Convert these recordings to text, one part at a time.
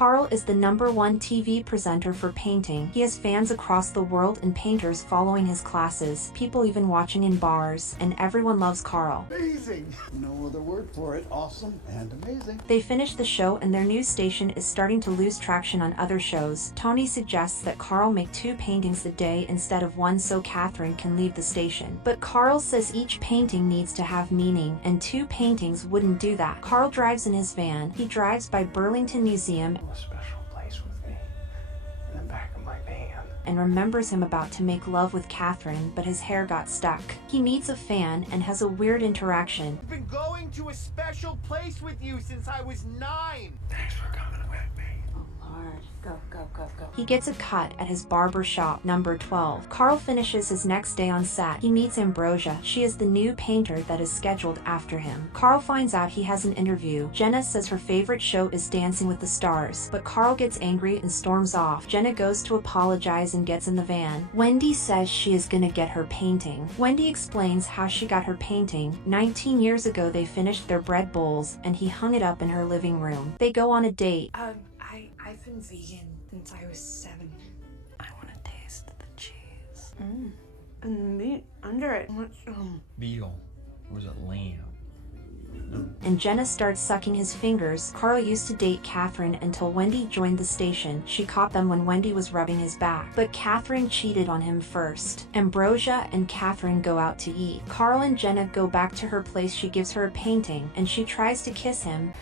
Carl is the #1 TV presenter for painting. He has fans across the world and painters following his classes, people even watching in bars, and everyone loves Carl. Amazing! No other word for it. Awesome and amazing. They finish the show and their news station is starting to lose traction on other shows. Tony suggests that Carl make 2 paintings a day instead of 1 so Catherine can leave the station. But Carl says each painting needs to have meaning, and 2 paintings wouldn't do that. Carl drives in his van. He drives by Burlington Museum A special place with me in the back of my van. and remembers him about to make love with Catherine, but his hair got stuck. He meets a fan and has a weird interaction. I've been going to a special place with you since I was 9. Thanks for coming with me. Lord, go, go, go, go. He gets a cut at his barber shop, number 12. Carl finishes his next day on set. He meets Ambrosia. She is the new painter that is scheduled after him. Carl finds out he has an interview. Jenna says her favorite show is Dancing with the Stars, but Carl gets angry and storms off. Jenna goes to apologize and gets in the van. Wendy says she is gonna get her painting. Wendy explains how she got her painting. 19 years ago they finished their bread bowls and he hung it up in her living room. They go on a date. I've been vegan since I was 7. I wanna taste the cheese. And the meat under it. What's, Veal. Or was it lamb? And Jenna starts sucking his fingers. Carl used to date Catherine until Wendy joined the station. She caught them when Wendy was rubbing his back. But Catherine cheated on him first. Ambrosia and Catherine go out to eat. Carl and Jenna go back to her place. She gives her a painting and she tries to kiss him.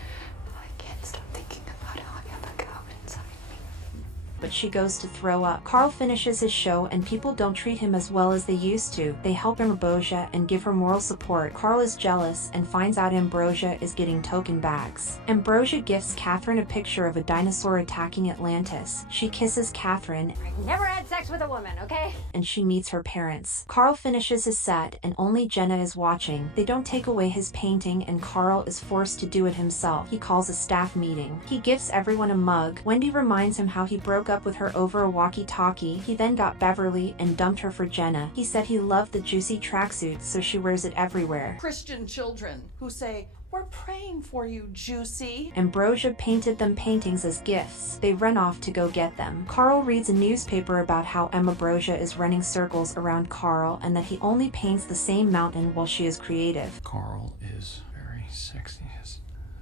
I can't stop thinking about how I have a gout inside me. But she goes to throw up. Carl finishes his show and people don't treat him as well as they used to. They help Ambrosia and give her moral support. Carl is jealous and finds out Ambrosia is getting token bags. Ambrosia gifts Catherine a picture of a dinosaur attacking Atlantis. She kisses Catherine I've never had sex with a woman, okay? and she meets her parents. Carl finishes his set and only Jenna is watching. They don't take away his painting and Carl is forced to do it himself. He calls a staff meeting. He gives everyone a mug. Wendy reminds him how he broke up with her over a walkie-talkie. He then got Beverly and dumped her for Jenna. He said he loved the juicy tracksuit, so she wears it everywhere. Christian children who say, "We're praying for you, Juicy." Ambrosia painted them paintings as gifts. They run off to go get them. Carl reads a newspaper about how Ambrosia is running circles around Carl and that he only paints the same mountain while she is creative. Carl is very sexy.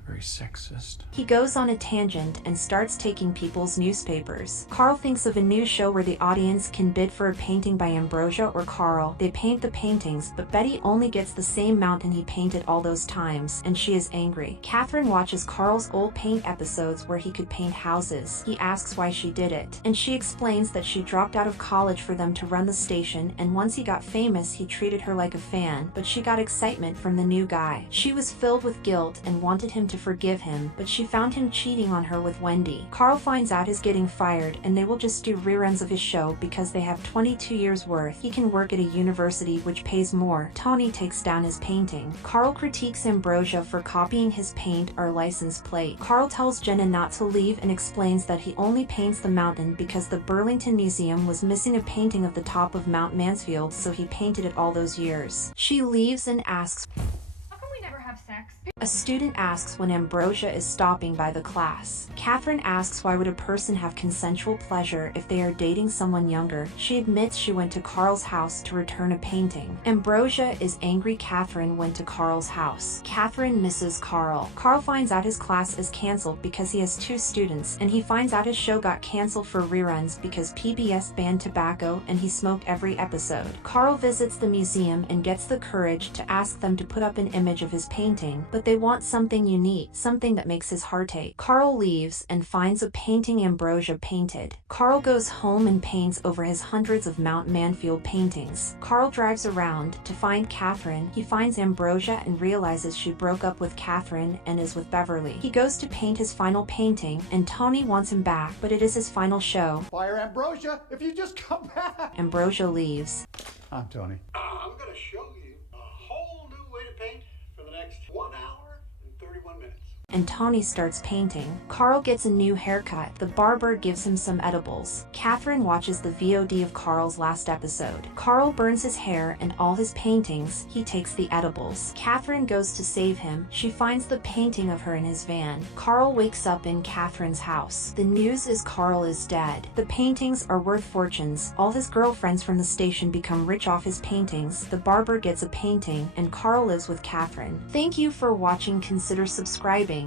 Very sexist. He goes on a tangent and starts taking people's newspapers. Carl thinks of a new show where the audience can bid for a painting by Ambrosia or Carl. They paint the paintings, but Betty only gets the same mountain he painted all those times, and she is angry. Catherine watches Carl's old paint episodes where he could paint houses. He asks why she did it, and she explains that she dropped out of college for them to run the station, and once he got famous, he treated her like a fan, but she got excitement from the new guy. She was filled with guilt and wanted him to forgive him, but she found him cheating on her with Wendy. Carl finds out he's getting fired and they will just do reruns of his show because they have 22 years worth. He can work at a university which pays more. Tony takes down his painting. Carl critiques Ambrosia for copying his paint or license plate. Carl tells Jenna not to leave and explains that he only paints the mountain because the Burlington Museum was missing a painting of the top of Mount Mansfield, so he painted it all those years. She leaves and asks, How come we never have sex? a student asks when Ambrosia is stopping by the class. Catherine asks why would a person have consensual pleasure if they are dating someone younger. She admits she went to Carl's house to return a painting. Ambrosia is angry Catherine went to Carl's house. Catherine misses Carl. Carl finds out his class is cancelled because he has 2 students, and he finds out his show got cancelled for reruns because PBS banned tobacco and he smoked every episode. Carl visits the museum and gets the courage to ask them to put up an image of his painting, but they want something unique, something that makes his heart ache. Carl leaves and finds a painting Ambrosia painted. Carl goes home and paints over his hundreds of Mount Mansfield paintings. Carl drives around to find Catherine. He finds Ambrosia and realizes she broke up with Catherine and is with Beverly. He goes to paint his final painting and Tony wants him back, but it is his final show. Fire Ambrosia, if you just come back. Ambrosia leaves. I'm Tony. I'm going to show you a whole new way to paint for the next 1 hour and 31 minutes. and Tony starts painting. Carl gets a new haircut. The barber gives him some edibles. Catherine watches the VOD of Carl's last episode. Carl burns his hair and all his paintings. He takes the edibles. Catherine goes to save him. She finds the painting of her in his van. Carl wakes up in Catherine's house. The news is Carl is dead. The paintings are worth fortunes. All his girlfriends from the station become rich off his paintings. The barber gets a painting, and Carl lives with Catherine. Thank you for watching. Consider subscribing.